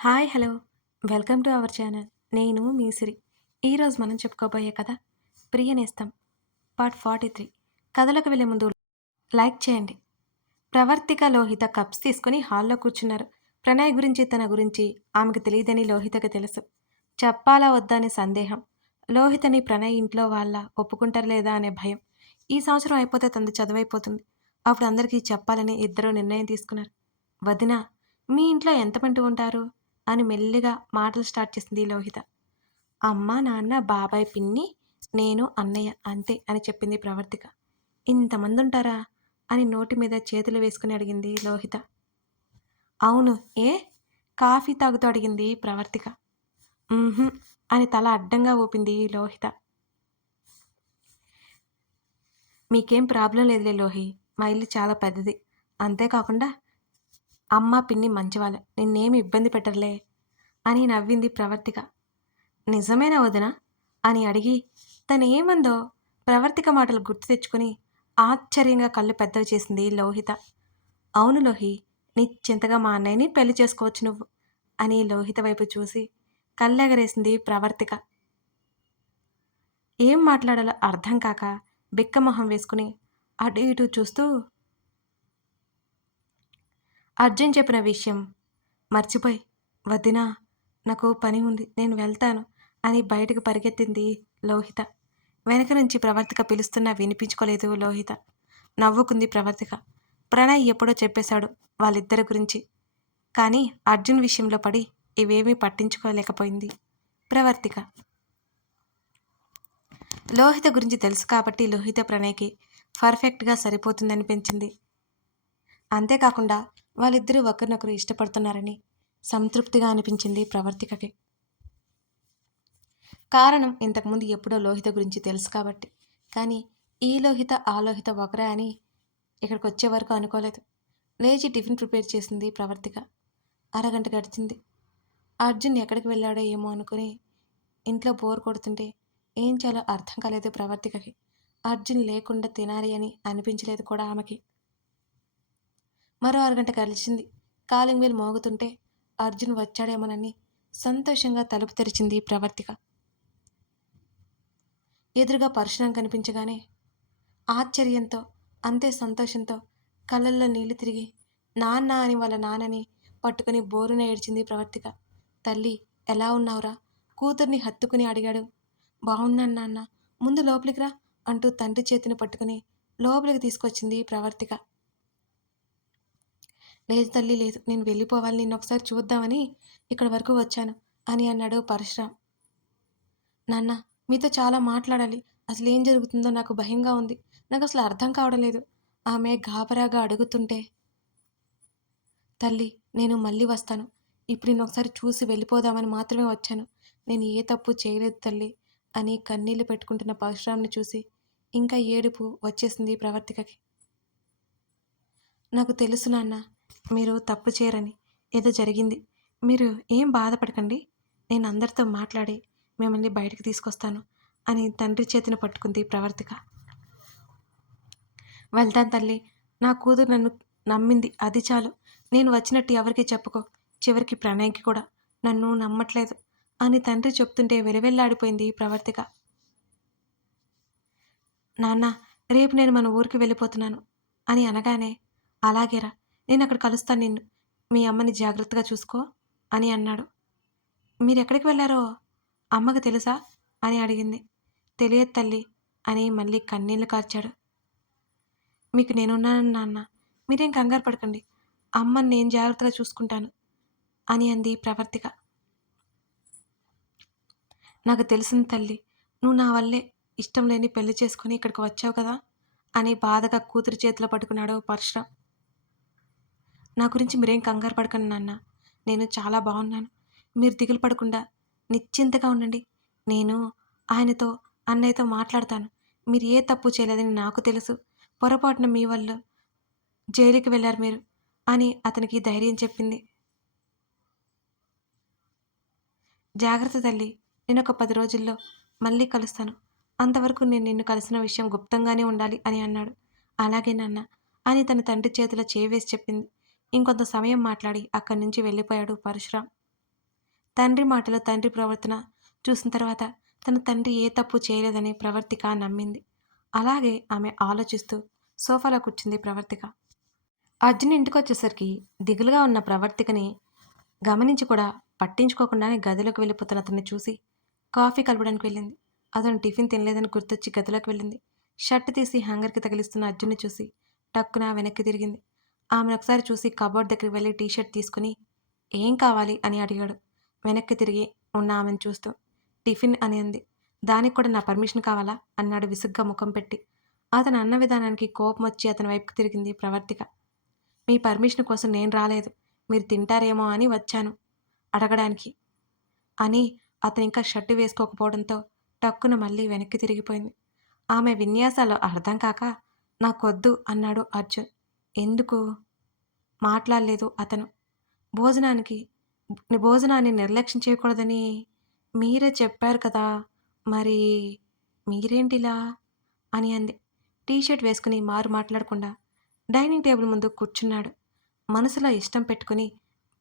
Hi hello welcome to our channel. నేను మీ సిరి. ఈరోజు మనం చెప్పుకోబోయే కథ ప్రియనేస్తం పార్ట్ 43. కథలకు వెళ్ళే ముందు లైక్ చేయండి. ప్రవర్తిక లోహిత కప్స్ తీసుకుని హాల్లో కూర్చున్నారు. ప్రణయ్ గురించి తన గురించి ఆమెకు తెలియదని లోహితకు తెలుసు. చెప్పాలా వద్దా అనే సందేహం. లోహితని ప్రణయ్ ఇంట్లో వాళ్ళ ఒప్పుకుంటారు లేదా అనే భయం. ఈ సంవత్సరం అయిపోతే తనది చదువైపోతుంది. అప్పుడు అందరికీ చెప్పాలని ఇద్దరూ నిర్ణయం తీసుకున్నారు. వదిన, మీ ఇంట్లో ఎంతమంది ఉంటారు అని మెల్లిగా మాటలు స్టార్ట్ చేసింది లోహిత. అమ్మ, నాన్న, బాబాయ్, పిన్ని, నేను, అన్నయ్య అంతే అని చెప్పింది ప్రవర్తిక. ఇంతమంది ఉంటారా అని నోటి మీద చేతులు వేసుకుని అడిగింది లోహిత. అవును, ఏ? కాఫీ తాగుతూ అడిగింది ప్రవర్తిక. అని తల అడ్డంగా ఊపింది లోహిత. మీకేం ప్రాబ్లం లేదులే లోహి, మా ఇల్లు చాలా పెద్దది. అంతేకాకుండా అమ్మ, పిన్ని మంచివాళ్ళే, నిన్నేమి ఇబ్బంది పెట్టరులే అని నవ్వింది ప్రవర్తిక. నిజమేనా వదినా అని అడిగి తనేమందో ప్రవర్తిక మాటలు గుర్తు తెచ్చుకుని ఆశ్చర్యంగా కళ్ళు పెద్దవి చేసింది లోహిత. అవును లోహి, నిశ్చింతగా మా అన్నయ్యని పెళ్లి చేసుకోవచ్చు నువ్వు అని లోహిత వైపు చూసి కళ్ళెగరేసింది ప్రవర్తిక. ఏం మాట్లాడాలో అర్థం కాక బిక్కమొహం వేసుకుని అటు ఇటు చూస్తూ అర్జున్ చెప్పిన విషయం మర్చిపోయి, వదినా నాకు పని ఉంది, నేను వెళ్తాను అని బయటకు పరిగెత్తింది లోహిత. వెనక నుంచి ప్రవర్తిక పిలుస్తున్నా వినిపించుకోలేదు లోహిత. నవ్వుకుంది ప్రవర్తిక. ప్రణయ్ ఎప్పుడో చెప్పేశాడు వాళ్ళిద్దరి గురించి. కానీ అర్జున్ విషయంలో పడి ఇవేమీ పట్టించుకోలేకపోయింది ప్రవర్తిక. లోహిత గురించి తెలుసు కాబట్టి లోహిత ప్రణయ్కి పర్ఫెక్ట్గా సరిపోతుందనిపించింది. అంతేకాకుండా వాళ్ళిద్దరూ ఒకరినొకరు ఇష్టపడుతున్నారని సంతృప్తిగా అనిపించింది ప్రవర్తికకి. కారణం ఇంతకుముందు ఎప్పుడో లోహిత గురించి తెలుసు కాబట్టి. కానీ ఈ లోహిత ఆ లోహిత ఒకరే అని ఇక్కడికి వచ్చే వరకు అనుకోలేదు. లేచి టిఫిన్ ప్రిపేర్ చేసింది ప్రవర్తిక. అరగంట గడిచింది. అర్జున్ ఎక్కడికి వెళ్ళాడో ఏమో అనుకుని ఇంట్లో బోర్ కొడుతుంటే ఏం చేయాలో అర్థం కాలేదు ప్రవర్తికకి. అర్జున్ లేకుండా తినాలి అని అనిపించలేదు కూడా ఆమెకి. మరో అరగంట గడిచింది. కాలింగ్ బెల్ మోగుతుంటే అర్జున్ వచ్చాడేమోనని సంతోషంగా తలుపు తెరిచింది ప్రవర్తిక. ఎదురుగా పరశురాం కనిపించగానే ఆశ్చర్యంతో అంతే సంతోషంతో కళ్ళల్లో నీళ్లు తిరిగి నాన్న అని వాళ్ళ నాన్నని పట్టుకుని బోరున ఏడ్చింది ప్రవర్తిక. తల్లి, ఎలా ఉన్నావురా? కూతుర్ని హత్తుకుని అడిగాడు. బాగున్నాను నాన్న, ముందు లోపలికి రా అంటూ తండ్రి చేతిని పట్టుకుని లోపలికి తీసుకొచ్చింది ప్రవర్తిక. లేదు తల్లి లేదు, నేను వెళ్ళిపోవాలి, నిన్ను ఒకసారి చూద్దామని ఇక్కడి వరకు వచ్చాను అని అన్నాడు పరశురాం. నాన్న, మీతో చాలా మాట్లాడాలి. అసలు ఏం జరుగుతుందో నాకు భయంగా ఉంది. నాకు అసలు అర్థం కావడం లేదు ఆమె గాబరాగా అడుగుతుంటే. తల్లి, నేను మళ్ళీ వస్తాను. ఇప్పుడు నిన్ను ఒకసారి చూసి వెళ్ళిపోదామని మాత్రమే వచ్చాను. నేను ఏ తప్పు చేయలేదు తల్లి అని కన్నీళ్లు పెట్టుకుంటున్న పరశురాంని చూసి ఇంకా ఏడుపు వచ్చేసింది ప్రవర్తికకి. నాకు తెలుసు నాన్న, మీరు తప్పు చేయరని. ఏదో జరిగింది. మీరు ఏం బాధపడకండి. నేను అందరితో మాట్లాడి మిమ్మల్ని బయటికి తీసుకొస్తాను అని తండ్రి చేతిని పట్టుకుంది ప్రవర్తిక. వెళ్తాను తల్లి. నా కూతురు నన్ను నమ్మింది, అది చాలు. నేను వచ్చినట్టు ఎవరికి చెప్పుకో. చివరికి ప్రణయ్కి కూడా నన్ను నమ్మట్లేదు అని తండ్రి చెప్తుంటే వెలివెల్లాడిపోయింది ప్రవర్తిక. నాన్న, రేపు నేను మన ఊరికి వెళ్ళిపోతున్నాను అని అనగానే, అలాగేరా, నేను అక్కడ కలుస్తాను నిన్ను. మీ అమ్మని జాగ్రత్తగా చూసుకో అని అన్నాడు. మీరెక్కడికి వెళ్ళారో అమ్మకు తెలుసా అని అడిగింది. తెలియదు తల్లి అని మళ్ళీ కన్నీళ్లు కార్చాడు. మీకు నేనున్నాను నాన్న, మీరేం కంగారు పడకండి. అమ్మని నేను జాగ్రత్తగా చూసుకుంటాను అని అంది ప్రవర్తిక. నాకు తెలిసింది తల్లి, నువ్వు నా వల్లే ఇష్టం లేని పెళ్లి చేసుకుని ఇక్కడికి వచ్చావు కదా అని బాధగా కూతురి చేతిలో పట్టుకున్నాడు పరశురాం. నా గురించి మీరేం కంగారు పడకండి నాన్న, నేను చాలా బాగున్నాను. మీరు దిగులు పడకుండా నిశ్చింతగా ఉండండి. నేను ఆయనతో అన్నయ్యతో మాట్లాడతాను. మీరు ఏ తప్పు చేయలేదని నాకు తెలుసు. పొరపాటున మీ వల్ల జైలుకి వెళ్ళారు మీరు అని అతనికి ధైర్యం చెప్పింది. జాగ్రత్త తల్లి, నేను ఒక 10 రోజుల్లో మళ్ళీ కలుస్తాను. అంతవరకు నేను నిన్ను కలిసిన విషయం గుప్తంగానే ఉండాలి అని అన్నాడు. అలాగే నాన్న అని తన తండ్రి చేతిలో చేయి వేసి చెప్పింది. ఇంకొంత సమయం మాట్లాడి అక్కడి నుంచి వెళ్ళిపోయాడు పరశురాం. తండ్రి మాటలు, తండ్రి ప్రవర్తన చూసిన తర్వాత తన తండ్రి ఏ తప్పు చేయలేదని ప్రవర్తిక నమ్మింది. అలాగే ఆమె ఆలోచిస్తూ సోఫాలో కూర్చుంది ప్రవర్తిక. అర్జున్ ఇంటికొచ్చేసరికి దిగులుగా ఉన్న ప్రవర్తికని గమనించి కూడా పట్టించుకోకుండానే గదిలోకి వెళ్ళిపోతున్న అతన్ని చూసి కాఫీ కలపడానికి వెళ్ళింది. అతను టిఫిన్ తినలేదని గుర్తొచ్చి గదిలోకి వెళ్ళింది. షర్ట్ తీసి హ్యాంగర్‌కి తగిలిస్తున్న అర్జున్‌ని చూసి టక్కున వెనక్కి తిరిగింది. ఆమెను ఒకసారి చూసి కబోర్డ్ దగ్గరికి వెళ్లి టీ షర్ట్ తీసుకొని "ఏం కావాలి?" అని అడిగాడు. వెనక్కి తిరిగి ఉన్న ఆమెను చూస్తూ "టిఫిన్" అని అంది. "దానికి కూడా నా పర్మిషన్ కావాలా?" అన్నాడు విసుగ్గా ముఖం పెట్టి. అతను అన్న విధానానికి కోపమొచ్చి అతని వైపుకి తిరిగింది ప్రవర్తిక. "మీ పర్మిషన్ కోసం నేను రాలేదు. మీరు తింటారేమో అని వచ్చాను అడగడానికి" అని అతనింకా షర్టు వేసుకోకపోవడంతో టక్కున మళ్ళీ వెనక్కి తిరిగిపోయింది. ఆమె విన్యాసాలు అర్థం కాక "నాకొద్దు" అన్నాడు అర్జున్. "ఎందుకు?" మాట్లాడలేదు అతను. భోజనానికి భోజనాన్ని నిర్లక్ష్యం చేయకూడదని మీరే చెప్పారు కదా! మరి మీరేంటిలా? అని అంది. టీ షర్ట్ వేసుకుని మారు మాట్లాడకుండా డైనింగ్ టేబుల్ ముందు కూర్చున్నాడు. మనసులో ఇష్టం పెట్టుకుని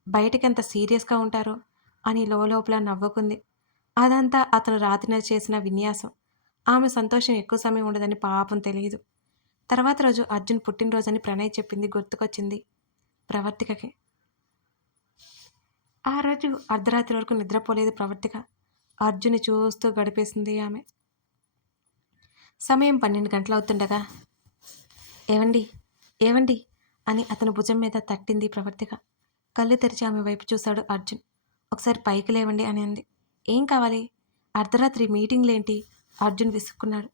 బయటకెంత సీరియస్‌గా ఉంటారో అని లోలోపల నవ్వుకుంది. అదంతా అతను రాత్రినే చేసిన విన్యాసం. ఆమె సంతోషం ఎక్కువ సమయం ఉండదని పాపం తెలీదు. తర్వాత రోజు అర్జున్ పుట్టినరోజని ప్రణయ్ చెప్పింది గుర్తుకొచ్చింది ప్రవర్తికకి. ఆ రోజు అర్ధరాత్రి వరకు నిద్రపోలేదు ప్రవర్తిక. అర్జున్ని చూస్తూ గడిపేసింది ఆమె. సమయం 12 గంటలవుతుండగా "ఏవండీ? ఏవండీ?" అని అతని భుజం మీద తట్టింది ప్రవర్తిక. కళ్ళు తెరిచి ఆమె వైపు చూశాడు అర్జున్. "ఒకసారి పైకి లేవండి" అని అంది. "ఏం కావాలి?" "అర్ధరాత్రి మీటింగ్లేంటి?" అర్జున్ విసుక్కున్నాడు.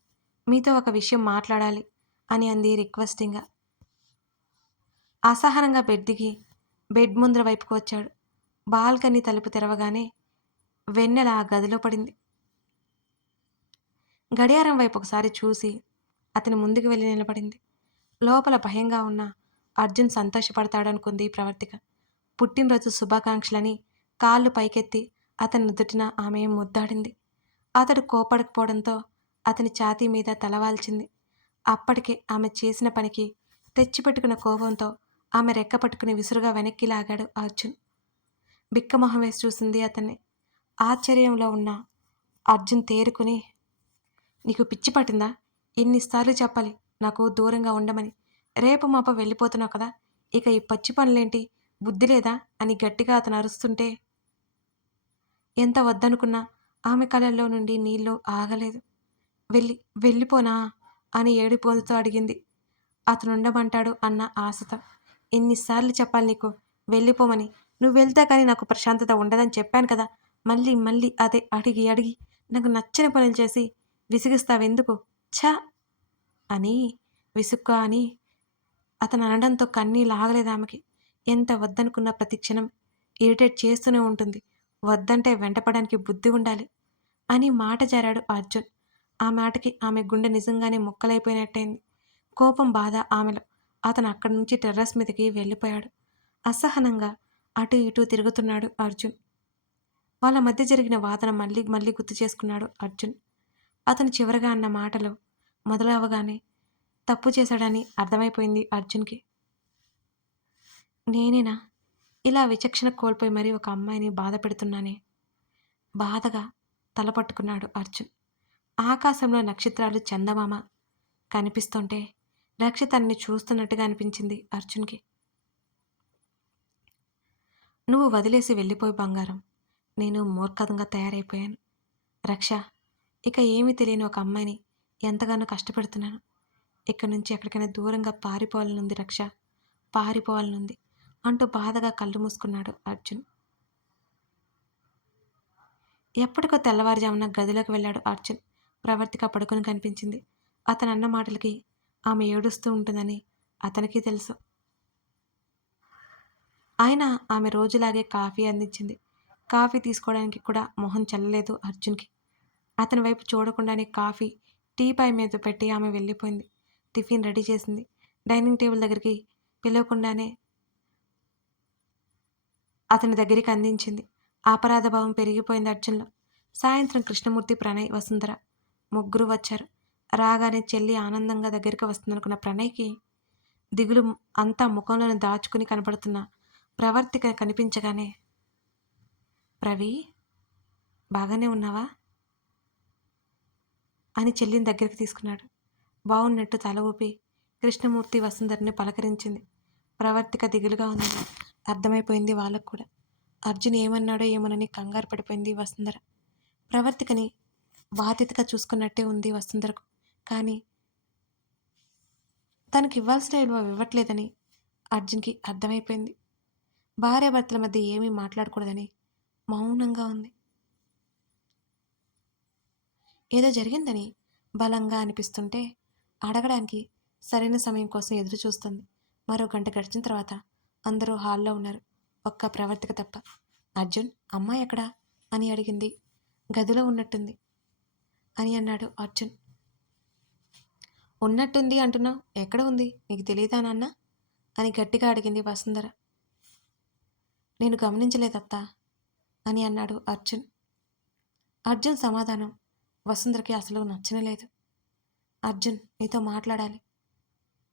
"మీతో ఒక విషయం మాట్లాడాలి" అని అంది రిక్వెస్టింగ్‌గా. అసహనంగా బెడ్ ముందర వైపుకు వచ్చాడు. బాల్కనీ తలుపు తెరవగానే వెన్నెల ఆ గదిలో పడింది. గడియారం వైపు ఒకసారి చూసి అతని ముందుకు వెళ్ళి నిలబడింది. లోపల భయంగా ఉన్న అర్జున్ సంతోషపడతాడనుకుంది ప్రవర్తిక. పుట్టినరోజు శుభాకాంక్షలని కాళ్ళు పైకెత్తి అతని నుదుటిన ఆమె ముద్దాడింది. అతడు కోపడకపోవడంతో అతని ఛాతీ మీద తలవాల్చింది. అప్పటికే ఆమె చేసిన పనికి తెచ్చిపెట్టుకున్న కోపంతో ఆమె రెక్క పట్టుకుని విసురుగా వెనక్కి లాగాడు అర్జున్. బిక్కమొహం వేసి చూసింది అతన్ని. ఆశ్చర్యంలో ఉన్న అర్జున్ తేరుకుని "నీకు పిచ్చి పట్టిందా? ఎన్నిసార్లు చెప్పాలి నాకు దూరంగా ఉండమని? రేపు మాప వెళ్ళిపోతున్నావు కదా! ఇక ఈ పచ్చి పనులేంటి? బుద్ధి లేదా?" అని గట్టిగా అతను అరుస్తుంటే ఎంత వద్దనుకున్నా ఆమె కళ్ళల్లో నుండి నీళ్లు ఆగలేదు. వెళ్ళిపోనా?" అని ఏడుపుతో అడిగింది. అతనుండమంటాడు అన్న ఆశతో. "ఎన్నిసార్లు చెప్పాలి నీకు వెళ్ళిపోమని? నువ్వు వెళ్తే కానీ నాకు ప్రశాంతత ఉండదని చెప్పాను కదా! మళ్ళీ మళ్ళీ అదే అడిగి అడిగి నాకు నచ్చని పనులు చేసి విసిగిస్తావెందుకు? ఛ!" అని విసుగ్గా అని అతను అనడంతో కన్నీళ్ళాగలేదు ఆమెకి. ఎంత వద్దనుకున్న ప్రతి క్షణం ఇరిటేట్ చేస్తూనే ఉంటుంది. వద్దంటే వెంటపడడానికి బుద్ధి ఉండాలి అని మాట జారాడు అర్జున్. ఆ మాటకి ఆమె గుండె నిజంగానే ముక్కలైపోయినట్టయింది. కోపం, బాధ ఆమెలో. అతను అక్కడి నుంచి టెర్రస్ మీదకి వెళ్ళిపోయాడు. అసహనంగా అటూ ఇటూ తిరుగుతున్నాడు అర్జున్. వాళ్ళ మధ్య జరిగిన వాదన మళ్ళీ మళ్ళీ గుర్తు చేసుకున్నాడు అర్జున్. అతను చివరగా అన్న మాటలు మొదలవగానే తప్పు చేశాడని అర్థమైపోయింది అర్జున్‌కి. నేనేనా ఇలా విచక్షణ కోల్పోయి మరీ ఒక అమ్మాయిని బాధ పెడుతున్నానే? బాధగా తల పట్టుకున్నాడు అర్జున్. ఆకాశంలో నక్షత్రాలు, చందమామ కనిపిస్తుంటే రక్ష తనని చూస్తున్నట్టుగా అనిపించింది అర్జున్‌కి. "నువ్వు వదిలేసి వెళ్ళిపోయి బంగారం. నేను మూర్ఖంగా తయారైపోయాను. రక్ష, ఇక ఏమీ తెలియని ఒక అమ్మాయిని ఎంతగానో కష్టపెడుతున్నాను. ఇక్కడి నుంచి ఎక్కడికైనా దూరంగా పారిపోవాలనుంది రక్ష, పారిపోవాలనుంది" అంటూ బాధగా కళ్ళు మూసుకున్నాడు అర్జున్. ఎప్పటికో తెల్లవారుజామున గదిలోకి వెళ్ళాడు అర్జున్. ప్రవర్తిక పడుకొని కనిపించింది. అతనన్న మాటలకి ఆమె ఏడుస్తూ ఉంటుందని అతనికి తెలుసు. అయినా ఆమె రోజులాగే కాఫీ అందించింది. కాఫీ తీసుకోవడానికి కూడా మొహం చల్లలేదు అర్జున్‌కి. అతని వైపు చూడకుండానే కాఫీ టీపాయ్ మీద పెట్టి ఆమె వెళ్ళిపోయింది. టిఫిన్ రెడీ చేసింది. డైనింగ్ టేబుల్ దగ్గరికి పిలవకుండానే అతని దగ్గరికి అందించింది. అపరాధభావం పెరిగిపోయింది అర్జున్‌లో. సాయంత్రం కృష్ణమూర్తి, ప్రణయ్, వసుంధర ముగ్గురు వచ్చారు. రాగానే చెల్లి ఆనందంగా దగ్గరికి వస్తుందనుకున్న ప్రణయ్‌కి దిగులు అంతా ముఖంలోనే దాచుకుని కనపడుతున్న ప్రవర్తిక కనిపించగానే "ప్రవీ, బాగానే ఉన్నావా?" అని చెల్లిని దగ్గరికి తీసుకున్నాడు. బావున్నట్టు తల ఊపి కృష్ణమూర్తి వసుంధరని పలకరించింది. ప్రవర్తిక దిగులుగా ఉందని అర్థమైపోయింది వాళ్ళకు కూడా. అర్జున్ ఏమన్నాడో ఏమోనని కంగారు పడిపోయింది వసుంధర. ప్రవర్తికని బాధ్యతగా చూసుకున్నట్టే ఉంది వసుంధరకు. కానీ తనకివ్వాల్సిన విలువ ఇవ్వట్లేదని అర్జున్‌కి అర్థమైపోయింది. భార్యాభర్తల మధ్య ఏమీ మాట్లాడకూడదని మౌనంగా ఉంది. ఏదో జరిగిందని బలంగా అనిపిస్తుంటే అడగడానికి సరైన సమయం కోసం ఎదురు చూస్తుంది. మరో గంట గడిచిన తర్వాత అందరూ హాల్లో ఉన్నారు. ఒక్క ప్రవర్తిక తప్ప. "అర్జున్, అమ్మాయి ఎక్కడా?" అని అడిగింది. "గదిలో ఉన్నట్టుంది" అని అన్నాడు అర్జున్. "ఉన్నట్టుంది అంటున్నావు, ఎక్కడ ఉంది? నీకు తెలీదా నాన్న?" అని గట్టిగా అడిగింది వసుంధర. "నేను గమనించలేదత్తా" అని అన్నాడు అర్జున్. అర్జున్ సమాధానం వసుంధరకి అసలు నచ్చనేలేదు. "అర్జున్, నీతో మాట్లాడాలి"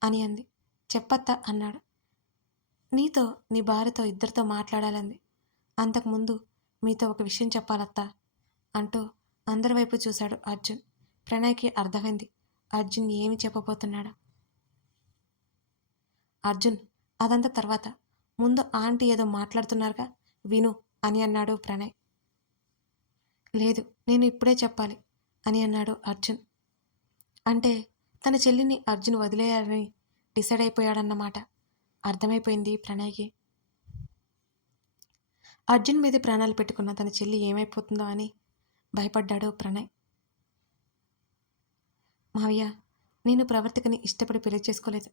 అని అంది. "చెప్పత్తా" అన్నాడు. "నీతో, నీ భార్యతో ఇద్దరితో మాట్లాడాలంది. అంతకుముందు మీతో ఒక విషయం చెప్పాలత్తా" అంటూ అందరి వైపు చూశాడు అర్జున్. ప్రణయ్కి అర్థమైంది అర్జున్ ఏమి చెప్పబోతున్నాడో. "అర్జున్, అదంతా తర్వాత. ముందు ఆంటీ ఏదో మాట్లాడుతున్నారుగా, విను" అని అన్నాడు ప్రణయ్. "లేదు, నేను ఇప్పుడే చెప్పాలి" అని అన్నాడు అర్జున్. అంటే తన చెల్లిని అర్జున్ వదిలేయాలని డిసైడ్ అయిపోయాడన్నమాట. అర్థమైపోయింది ప్రణయ్కి. అర్జున్ మీద ప్రాణాలు పెట్టుకున్న తన చెల్లి ఏమైపోతుందో అని భయపడ్డాడు ప్రణయ్. "మావయ్య, నేను ప్రవర్తికని ఇష్టపడి పెళ్లి చేసుకోలేదు.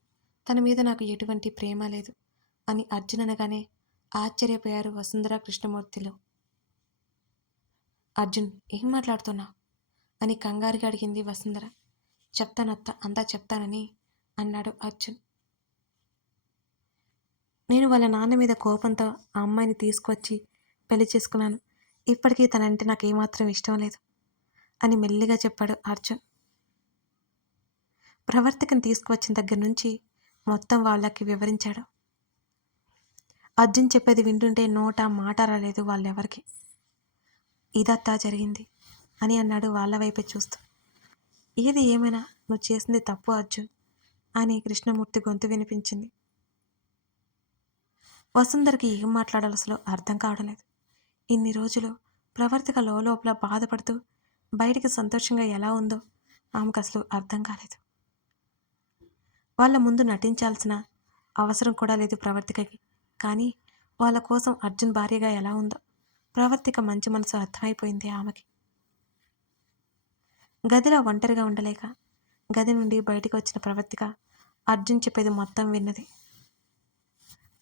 తన మీద నాకు ఎటువంటి ప్రేమ లేదు" అని అర్జున్ అనగానే ఆశ్చర్యపోయారు వసుంధర కృష్ణమూర్తిలు. "అర్జున్, ఏం మాట్లాడుతున్నావు" అని కంగారుగా అడిగింది వసుంధర. "చెప్తానత్త, అంతా చెప్తానని" అన్నాడు అర్జున్. "నేను వాళ్ళ నాన్న మీద కోపంతో ఆ అమ్మాయిని తీసుకువచ్చి పెళ్లి చేసుకున్నాను. ఇప్పటికీ తనంటే నాకు ఏమాత్రం ఇష్టం లేదు" అని మెల్లిగా చెప్పాడు అర్జున్. ప్రవర్తికను తీసుకువచ్చిన దగ్గర నుంచి మొత్తం వాళ్ళకి వివరించాడు. అర్జున్ చెప్పేది వింటుంటే నోట మాట రాలేదు వాళ్ళెవరికి. "ఇదత్తా జరిగింది" అని అన్నాడు వాళ్ళ వైపే చూస్తూ. "ఏది ఏమైనా నువ్వు చేసింది తప్పు అర్జున్" అని కృష్ణమూర్తి గొంతు వినిపించింది. వసుంధరకి ఏం మాట్లాడాలో అసలు అర్థం కావడం లేదు. ఇన్ని రోజులు ప్రవర్తిక లోపల బాధపడుతూ బయటికి సంతోషంగా ఎలా ఉందో ఆమెకు అసలు అర్థం కాలేదు. వాళ్ళ ముందు నటించాల్సిన అవసరం కూడా లేదు ప్రవర్తికకి. కానీ వాళ్ళ కోసం అర్జున్ భార్యగా ఎలా ఉందో ప్రవర్తిక మంచి మనసు అర్థమైపోయింది ఆమెకి. గదిలో ఒంటరిగా ఉండలేక గది నుండి బయటికి వచ్చిన ప్రవర్తిక అర్జున్ చెప్పేది మొత్తం విన్నది.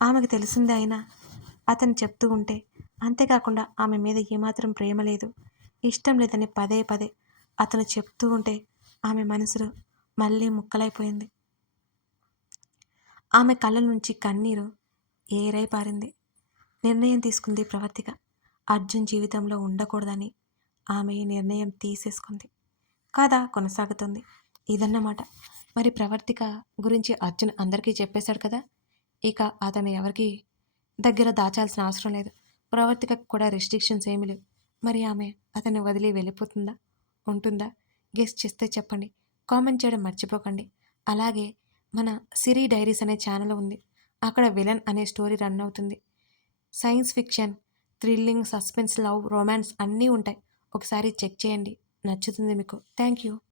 ఆమెకు తెలిసిందే అయినా అతను చెప్తూ ఉంటే, అంతేకాకుండా ఆమె మీద ఏమాత్రం ప్రేమ లేదు, ఇష్టం లేదని పదే పదే అతను చెప్తూ ఉంటే ఆమె మనసులో మళ్ళీ ముక్కలైపోయింది. ఆమె కళ్ళ నుంచి కన్నీరు ఏరై పారింది. నిర్ణయం తీసుకుంది ప్రవర్తిక. అర్జున్ జీవితంలో ఉండకూడదని ఆమె నిర్ణయం తీసేసుకుంది. కథ కొనసాగుతుంది. ఇదన్నమాట. మరి ప్రవర్తిక గురించి అర్జున్ అందరికీ చెప్పేశాడు కదా. ఇక అతను ఎవరికి దగ్గర దాచాల్సిన అవసరం లేదు. ప్రవర్తికకు కూడా రెస్ట్రిక్షన్స్ ఏమీ లేవు. మరి ఆమె అతన్ని వదిలి వెళ్ళిపోతుందా, ఉంటుందా? గెస్ చేస్తే చెప్పండి. కామెంట్ చేయడం మర్చిపోకండి. అలాగే మన సిరి డైరీస్ అనే ఛానల్ ఉంది. అక్కడ విలన్ అనే స్టోరీ రన్ అవుతుంది. Science fiction, thrilling, suspense, love, romance అన్నీ ఉంటాయి. ఒకసారి చెక్ చేయండి. నచ్చుతుంది మీకు. Thank you.